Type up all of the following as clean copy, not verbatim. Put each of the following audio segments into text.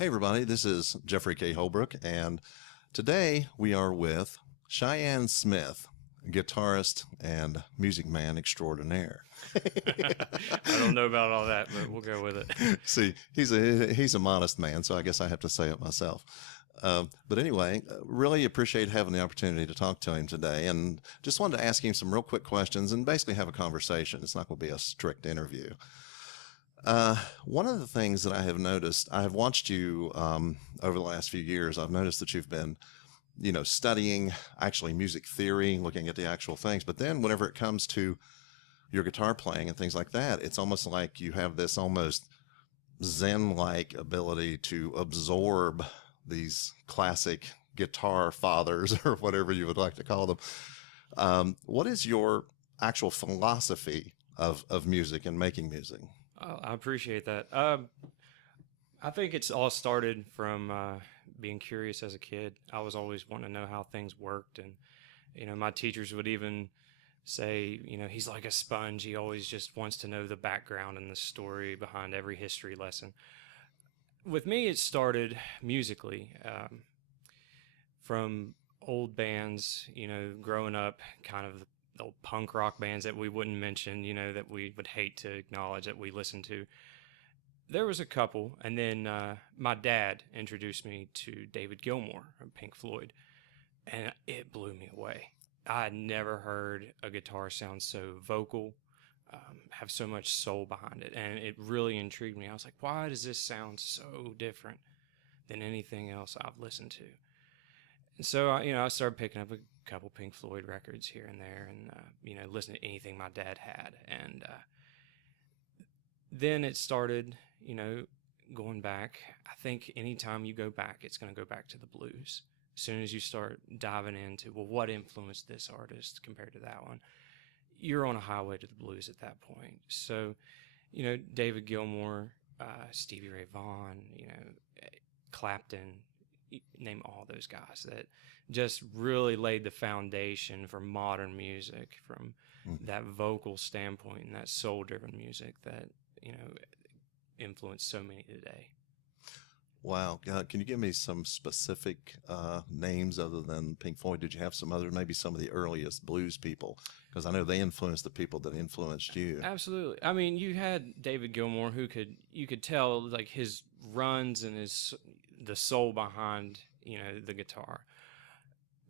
Hey everybody, this is Jeffrey K. Holbrook, and today we are with Cheyenne Smith, guitarist and music man extraordinaire. I don't know about all that, but we'll go with it. See, he's a modest man, so I guess I have to say it myself. But anyway, really appreciate having the opportunity to talk to him today, and just wanted to ask him some real quick questions and basically have a conversation. It's not going to be a strict interview. One of the things that I have noticed, I have watched you over the last few years. I've noticed that you've been, studying actually music theory, looking at the actual things. But then whenever it comes to your guitar playing and things like that, it's almost like you have this almost Zen-like ability to absorb these classic guitar fathers or whatever you would like to call them. What is your actual philosophy of music and making music? Oh, I appreciate that. I think it's all started from being curious as a kid. I was always wanting to know how things worked, and my teachers would even say, he's like a sponge. He always just wants to know the background and the story behind every history lesson. With me, it started musically, from old bands, growing up, kind of the old punk rock bands that we wouldn't mention, that we would hate to acknowledge that we listened to. There was a couple, and then my dad introduced me to David Gilmour of Pink Floyd, and it blew me away. I had never heard a guitar sound so vocal, have so much soul behind it, and it really intrigued me. I was like, why does this sound so different than anything else I've listened to? And so, I started picking up a couple Pink Floyd records here and there, and listening to anything my dad had, and then it started, going back. I think anytime you go back, it's going to go back to the blues. As soon as you start diving into, well, what influenced this artist compared to that one, you're on a highway to the blues at that point. So, David Gilmour, Stevie Ray Vaughan, Clapton, name all those guys that just really laid the foundation for modern music from that vocal standpoint and that soul-driven music that, influenced so many today. Wow. Can you give me some specific names other than Pink Floyd? Did you have some other, maybe some of the earliest blues people? Because I know they influenced the people that influenced you. Absolutely. I mean, you had David Gilmour, who you could tell like his runs and the soul behind, the guitar.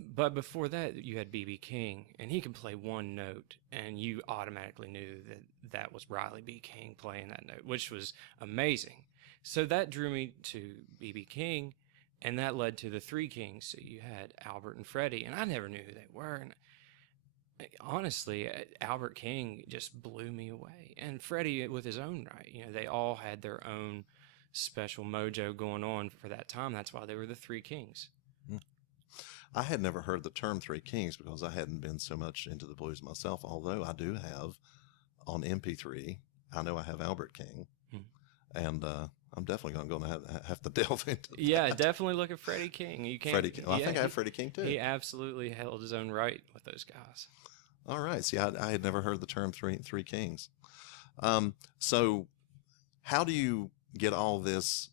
But before that, you had B.B. King, and he could play one note, and you automatically knew that was Riley B. King playing that note, which was amazing. So that drew me to B.B. King, and that led to the Three Kings. So you had Albert and Freddie, and I never knew who they were. And honestly, Albert King just blew me away. And Freddie with his own right. They all had their own special mojo going on for that time. That's why they were the Three Kings. I had never heard the term Three Kings because I hadn't been so much into the blues myself, although I do have on MP3, I know I have Albert King, and I'm definitely going to have to delve into that. Yeah, definitely look at Freddie King. You can't. Freddie King. Well, I think I have Freddie King too. He absolutely held his own right with those guys. All right. See, I had never heard the term Three Kings. So how do you get all this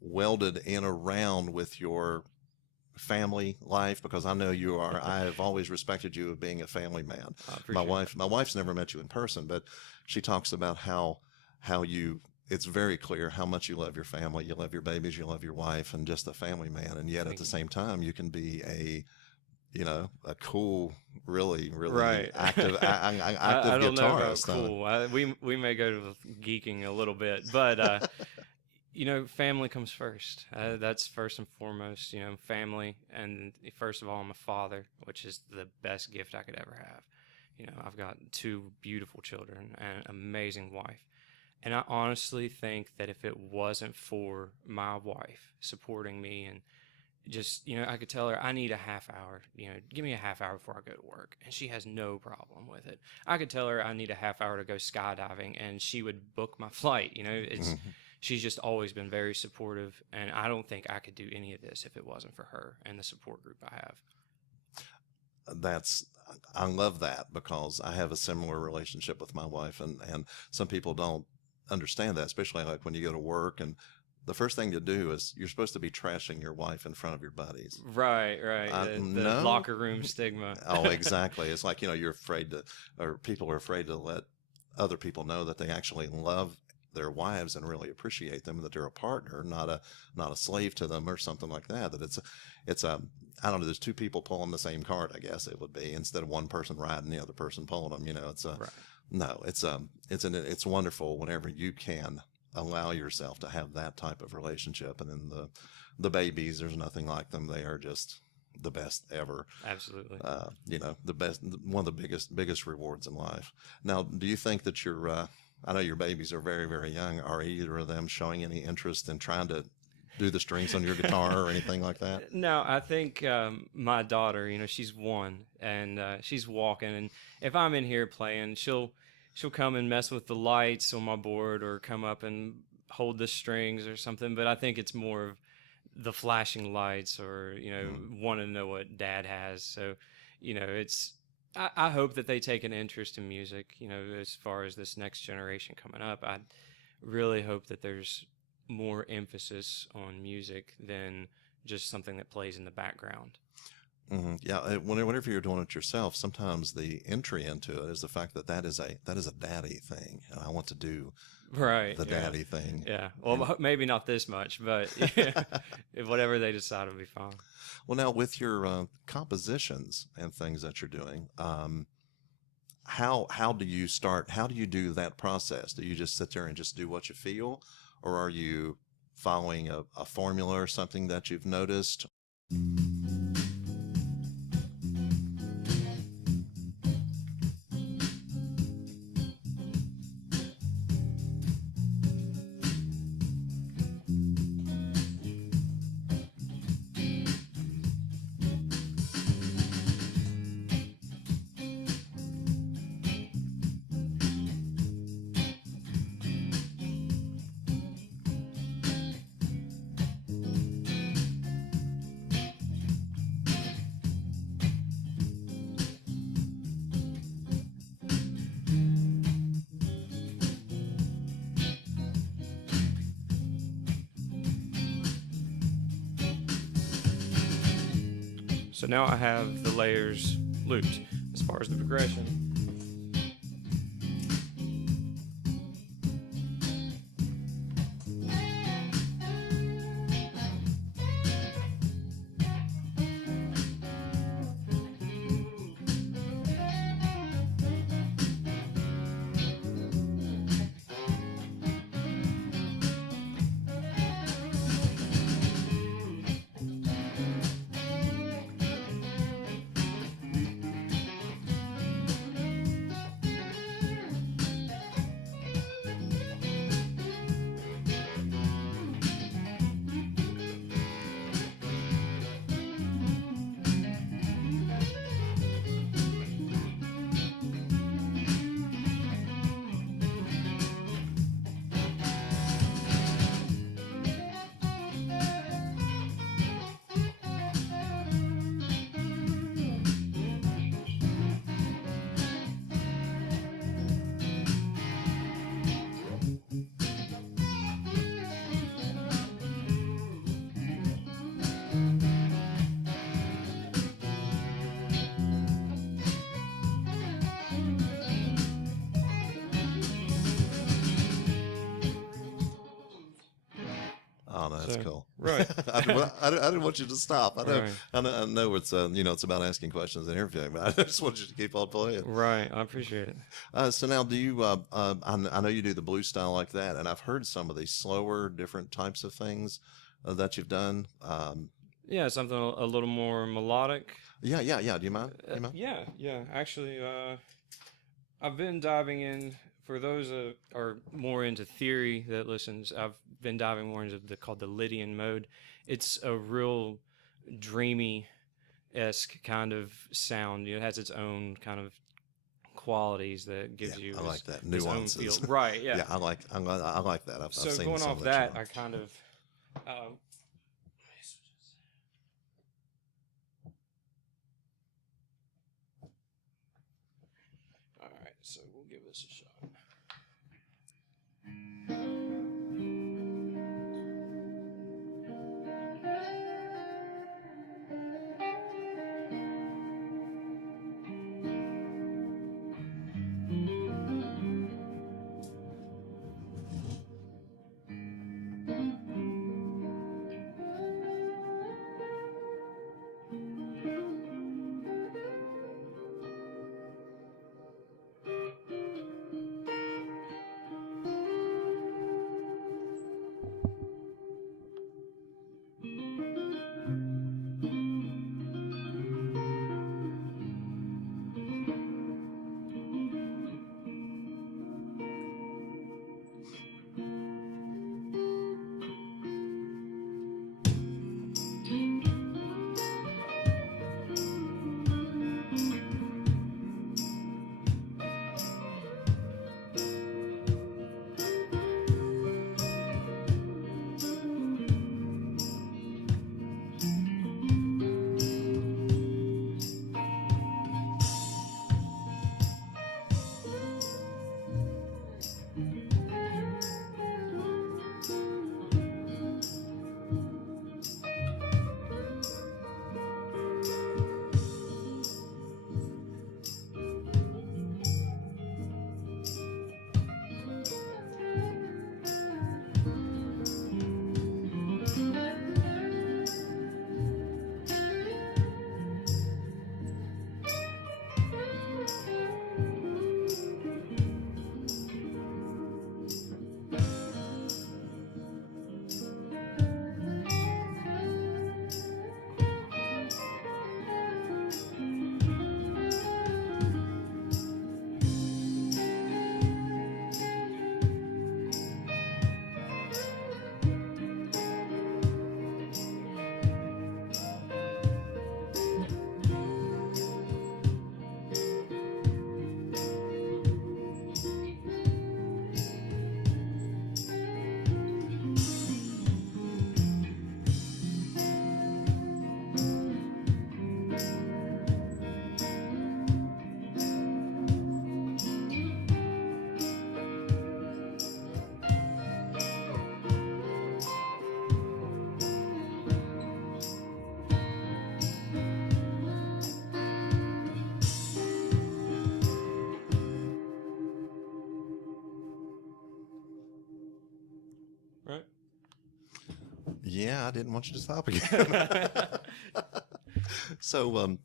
welded in around with your family life? Because I know you are, I have always respected you as being a family man. My wife's never met you in person, but she talks about how it's very clear how much you love your family, you love your babies, you love your wife, and just a family man. And yet at the same time, you can be a cool, really right. active I don't guitarist. Know about cool. We may go to geeking a little bit, but family comes first. That's first and foremost. Family, and first of all, I'm a father, which is the best gift I could ever have. I've got two beautiful children and an amazing wife. And I honestly think that if it wasn't for my wife supporting me and just, I could tell her I need a half hour, give me a half hour before I go to work. And she has no problem with it. I could tell her I need a half hour to go skydiving and she would book my flight. She's just always been very supportive. And I don't think I could do any of this if it wasn't for her and the support group I have. I love that because I have a similar relationship with my wife, and some people don't understand that, especially like when you go to work and the first thing to do is you're supposed to be trashing your wife in front of your buddies. Right. The No. locker room stigma. Oh, exactly. It's like, you're afraid to, or people are afraid to let other people know that they actually love their wives and really appreciate them, that they're a partner, not a slave to them or something like that. That it's a, I don't know, there's two people pulling the same cart, I guess it would be, instead of one person riding, the other person pulling them. It's a, Right. no, it's wonderful whenever you can allow yourself to have that type of relationship. And then the babies, there's nothing like them. They are just the best ever. Absolutely. The best, one of the biggest rewards in life. Now, do you think that I know your babies are very, very young. Are either of them showing any interest in trying to do the strings on your guitar or anything like that? No, I think my daughter, she's 1 and she's walking, and if I'm in here playing, she'll come and mess with the lights on my board or come up and hold the strings or something. But I think it's more of the flashing lights or, wanting to know what dad has. So, I hope that they take an interest in music, as far as this next generation coming up. I really hope that there's more emphasis on music than just something that plays in the background. Mm-hmm. Yeah, whenever you're doing it yourself, sometimes the entry into it is the fact that is a daddy thing, and I want to do the daddy thing. Yeah, well, maybe not this much, but if whatever they decide will be fine. Well, now with your compositions and things that you're doing, how do you start? How do you do that process? Do you just sit there and just do what you feel, or are you following a formula or something that you've noticed? So now I have the layers looped as far as the progression. Oh, no, that's cool. Right. I didn't want you to stop. I know, Right. I know it's it's about asking questions and interviewing, but I just want you to keep on playing. Right. I appreciate it. So now, do you? I know you do the blues style like that, and I've heard some of these slower, different types of things that you've done. Yeah, something a little more melodic. Yeah. Do you mind? Yeah. Actually, I've been diving in. For those that are more into theory that listens, I've been diving more into called the Lydian Mode. It's a real dreamy-esque kind of sound. It has its own kind of qualities that gives you. I like that its nuances. own feel. Right. Yeah. Yeah, I like that. I've So seen going some off that that, you I kind of. All right, so we'll give this a shot. Yeah, I didn't want you to stop again. So,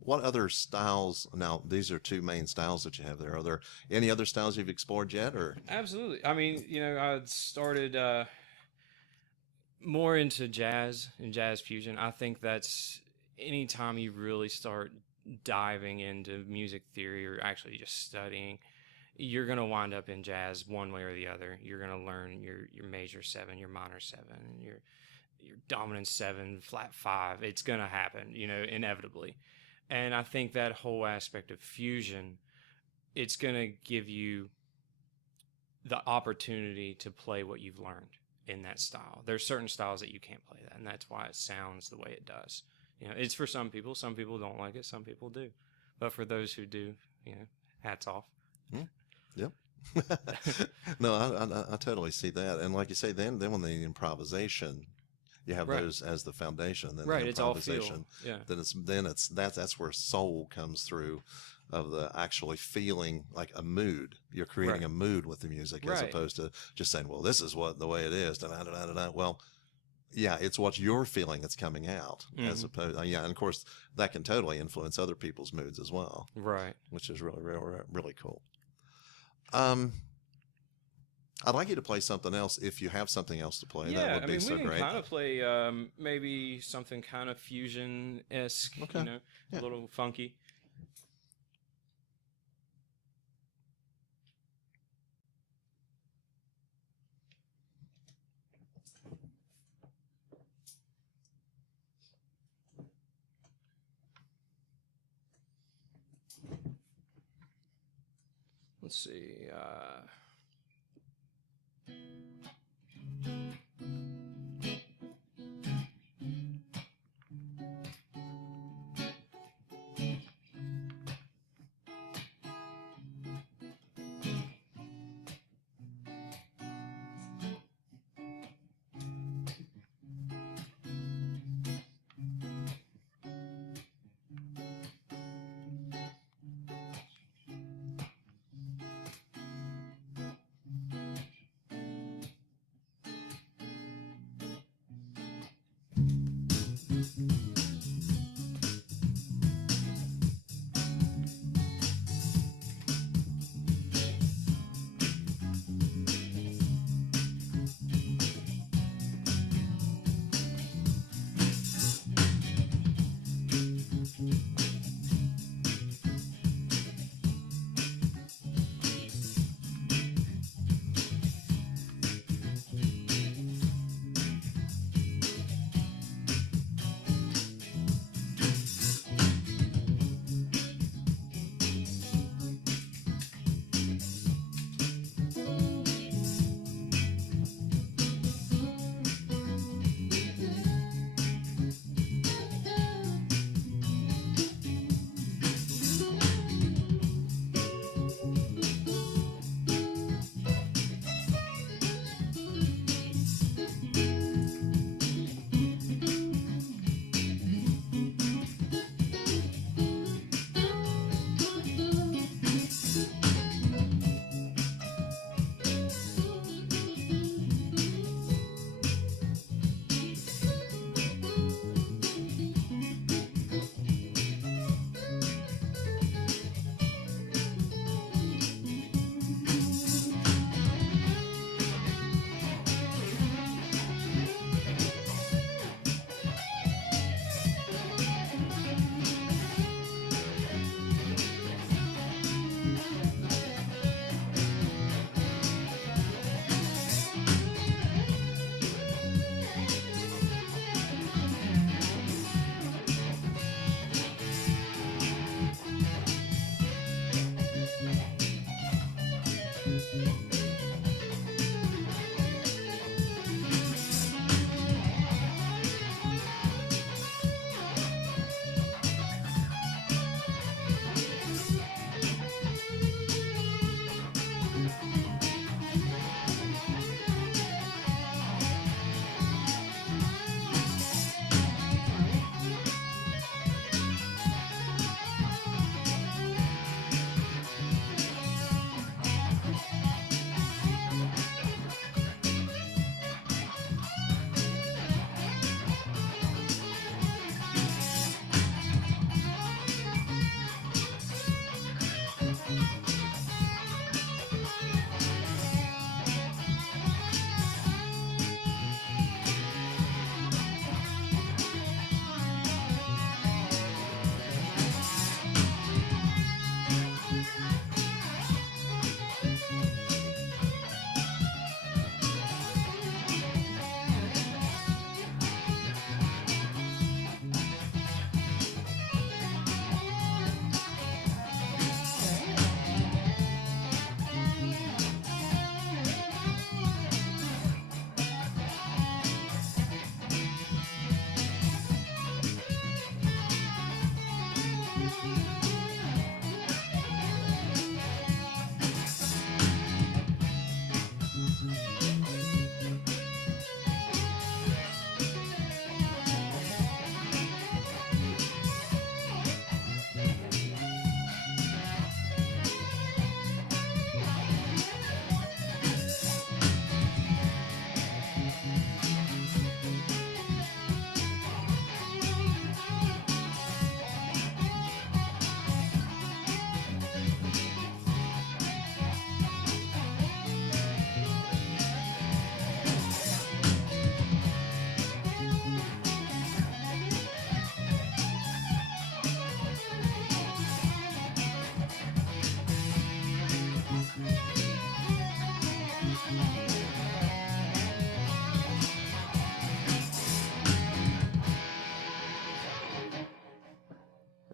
what other styles? Now, these are two main styles that you have there. Are there any other styles you've explored yet, or? Absolutely. I mean, I started more into jazz and jazz fusion. I think that's anytime you really start diving into music theory or actually just studying, you're going to wind up in jazz one way or the other. You're going to learn your major seven, your minor seven, your dominant seven, flat five. It's going to happen, inevitably. And I think that whole aspect of fusion, it's going to give you the opportunity to play what you've learned in that style. There's certain styles that you can't play that, and that's why it sounds the way it does. It's for some people. Some people don't like it. Some people do. But for those who do, hats off. Yep. No, I totally see that. And like you say, then when the improvisation, you have Right. those as the foundation. Then Right, the it's all feel. improvisation. Yeah. That's where soul comes through, of the actually feeling like a mood. You're creating Right. a mood with the music as Right. opposed to just saying, well, this is the way it is. Da, da, da, da, da. Well, yeah, it's what you're feeling that's coming out as opposed. Yeah, and of course that can totally influence other people's moods as well, Right. which is really, really, really cool. I'd like you to play something else if you have something else to play. Yeah, That would be so we can great. kind of play maybe something kind of fusion-esque, Okay. a Yeah. little funky. Let's see.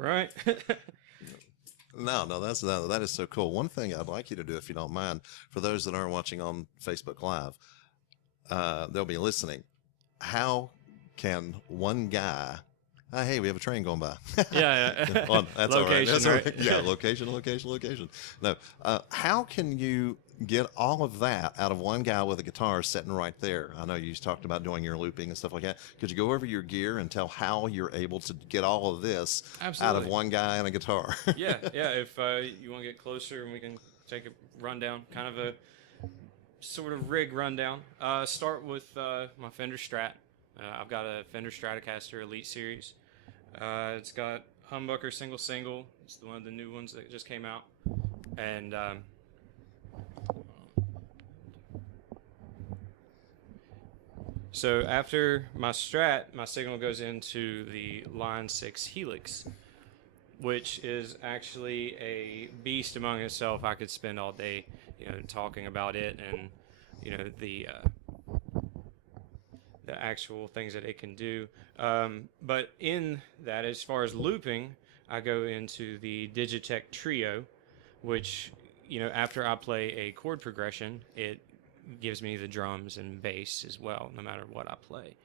right? No, that is so cool. One thing I'd like you to do, if you don't mind, for those that aren't watching on Facebook Live, they'll be listening. How can one guy? Hey, we have a train going by. Yeah. That's location, all right. right? Yeah, location. No, how can you get all of that out of one guy with a guitar sitting right there? I know you talked about doing your looping and stuff like that. Could you go over your gear and tell how you're able to get all of this Absolutely. out of one guy and a guitar? Yeah. If you want to get closer, and we can take a rundown, kind of a sort of rig rundown. Start with my Fender Strat. I've got a Fender Stratocaster Elite Series. It's got humbucker single. It's one of the new ones that just came out. And so after my Strat, my signal goes into the Line 6 Helix, which is actually a beast among itself. I could spend all day, talking about it and, the actual things that it can do. But in that, as far as looping, I go into the Digitech Trio, which, after I play a chord progression, it gives me the drums and bass as well, no matter what I play.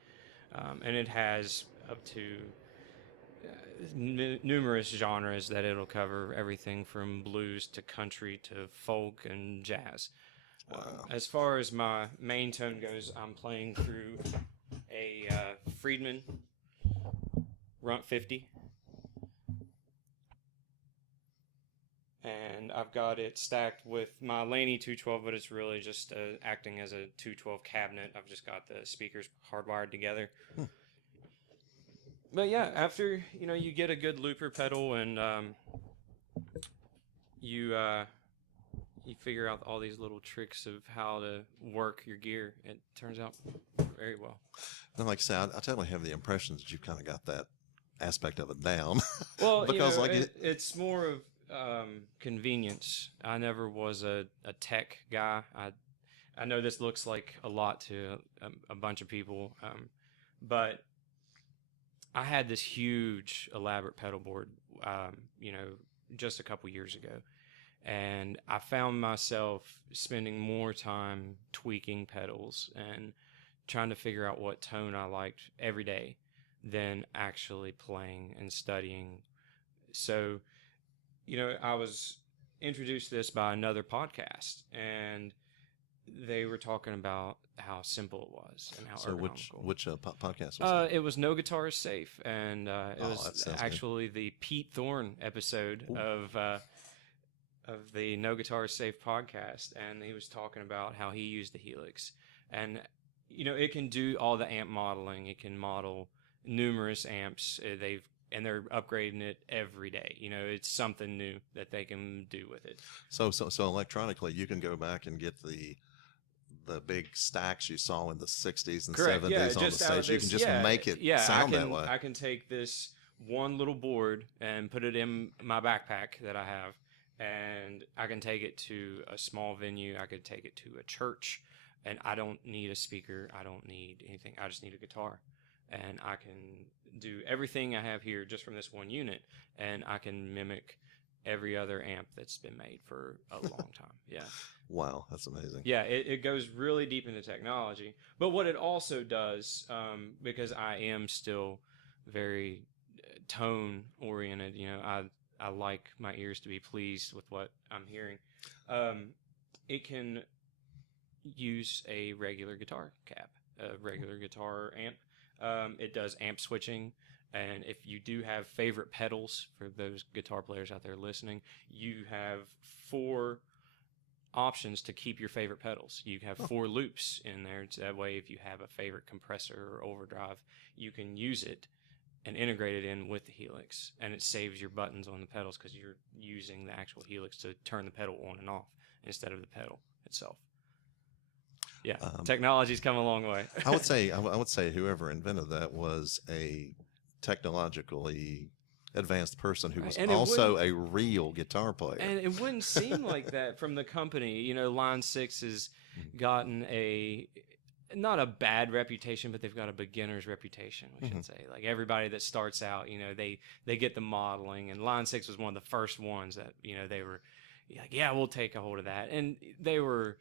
And it has up to numerous genres that it'll cover, everything from blues to country to folk and jazz. Wow. As far as my main tone goes, I'm playing through a Friedman Runt 50. And I've got it stacked with my Laney 212, but it's really just acting as a 212 cabinet. I've just got the speakers hardwired together. But yeah, after you get a good looper pedal and you figure out all these little tricks of how to work your gear, it turns out very well. And like I said, I totally have the impression that you've kind of got that aspect of it down. Well, because it's more of convenience. I never was a tech guy. I know this looks like a lot to a bunch of people, but I had this huge elaborate pedal board, just a couple years ago. And I found myself spending more time tweaking pedals and trying to figure out what tone I liked every day than actually playing and studying. So, I was introduced to this by another podcast, and they were talking about how simple it was and how ergonomical. Which podcast was it was No Guitar Is Safe, and it was actually good. the Pete Thorne episode of the No Guitar Is Safe podcast, and he was talking about how he used the Helix, and it can do all the amp modeling. It can model numerous amps. They're upgrading it every day. It's something new that they can do with it. So electronically, you can go back and get the big stacks you saw in the 60s and Correct. 70s on the stage. You can just make it sound that way. I can take this one little board and put it in my backpack that I have, and I can take it to a small venue. I could take it to a church, and I don't need a speaker. I don't need anything. I just need a guitar, and I can do everything I have here just from this one unit, and I can mimic every other amp that's been made for a long time. Yeah. Wow, that's amazing. Yeah, it goes really deep into technology. But what it also does, because I am still very tone oriented, I like my ears to be pleased with what I'm hearing. It can use a regular guitar cab, a regular guitar amp. It does amp switching, and if you do have favorite pedals, for those guitar players out there listening, you have 4 options to keep your favorite pedals. You have 4 loops in there, so that way if you have a favorite compressor or overdrive, you can use it and integrate it in with the Helix, and it saves your buttons on the pedals because you're using the actual Helix to turn the pedal on and off instead of the pedal itself. Yeah, technology's come a long way. I would say whoever invented that was a technologically advanced person who was also a real guitar player. And it wouldn't seem like that from the company. Line 6 has gotten not a bad reputation, but they've got a beginner's reputation, we should say. Like everybody that starts out, they get the modeling, and Line 6 was one of the first ones that, they were like, yeah, we'll take a hold of that. And they were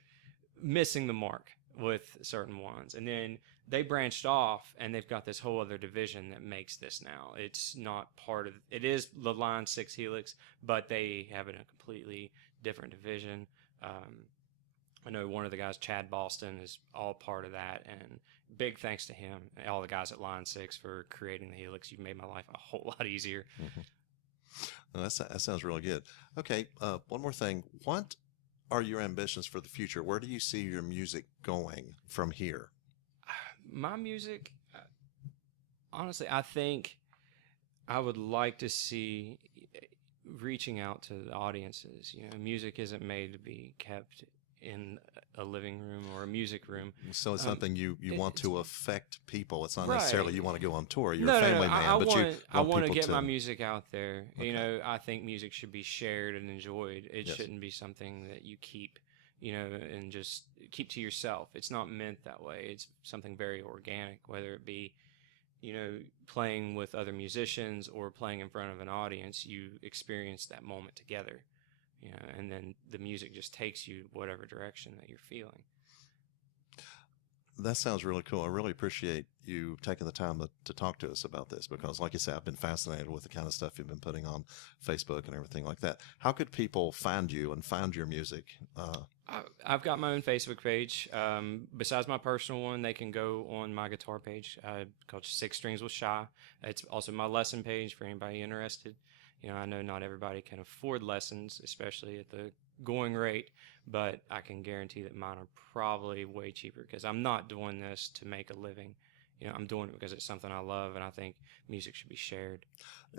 missing the mark with certain ones. And then they branched off, and they've got this whole other division that makes this now. It's not part of, it is the Line 6 Helix, but they have it in a completely different division. I know one of the guys, Chad Boston, is all part of that, and big thanks to him and all the guys at Line 6 for creating the Helix. You've made my life a whole lot easier. Well, that sounds really good. Okay, one more thing. What are your ambitions for the future? Where do you see your music going from here? My music, honestly, I think I would like to see reaching out to the audiences. Music isn't made to be kept in a living room or a music room. So it's something you want to affect people. It's not Right. necessarily you want to go on tour. You're No, a family no, man, I but I want to people get my music out there. Okay. I think music should be shared and enjoyed. It Yes. shouldn't be something that you keep, and just keep to yourself. It's not meant that way. It's something very organic, whether it be, playing with other musicians or playing in front of an audience. You experience that moment together. And then the music just takes you whatever direction that you're feeling. That sounds really cool. I really appreciate you taking the time to talk to us about this because, like you said, I've been fascinated with the kind of stuff you've been putting on Facebook and everything like that. How could people find you and find your music? I've got my own Facebook page. Besides my personal one, they can go on my guitar page called Six Strings with Shy. It's also my lesson page for anybody interested. I know not everybody can afford lessons, especially at the going rate, but I can guarantee that mine are probably way cheaper because I'm not doing this to make a living. I'm doing it because it's something I love, and I think music should be shared.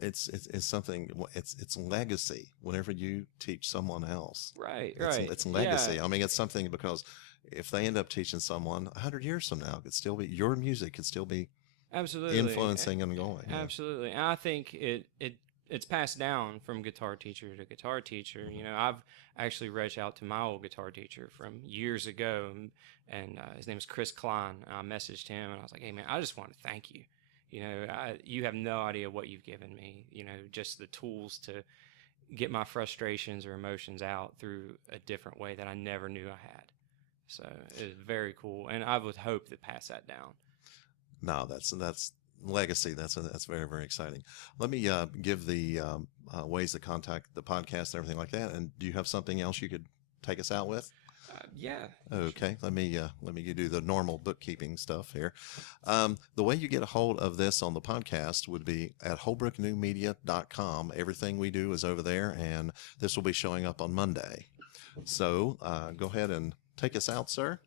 It's something. It's legacy. Whenever you teach someone else, Right. it's legacy. Yeah. I mean, it's something because if they end up teaching someone 100 years from now, your music could still be Absolutely influencing and going. Absolutely. And I think it's passed down from guitar teacher to guitar teacher. I've actually reached out to my old guitar teacher from years ago, and his name is Chris Klein. I messaged him, and I was like, hey, man, I just want to thank you. You have no idea what you've given me, just the tools to get my frustrations or emotions out through a different way that I never knew I had. So it's very cool, and I would hope to pass that down. No, that's legacy. That's very, very exciting. Let me give the ways to contact the podcast and everything like that. And do you have something else you could take us out with? Yeah. Okay. Let me do the normal bookkeeping stuff here. The way you get a hold of this on the podcast would be at holbrooknewmedia.com. Everything we do is over there, and this will be showing up on Monday. So go ahead and take us out, sir.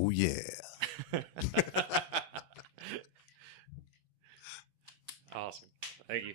Oh, yeah. Awesome. Thank you.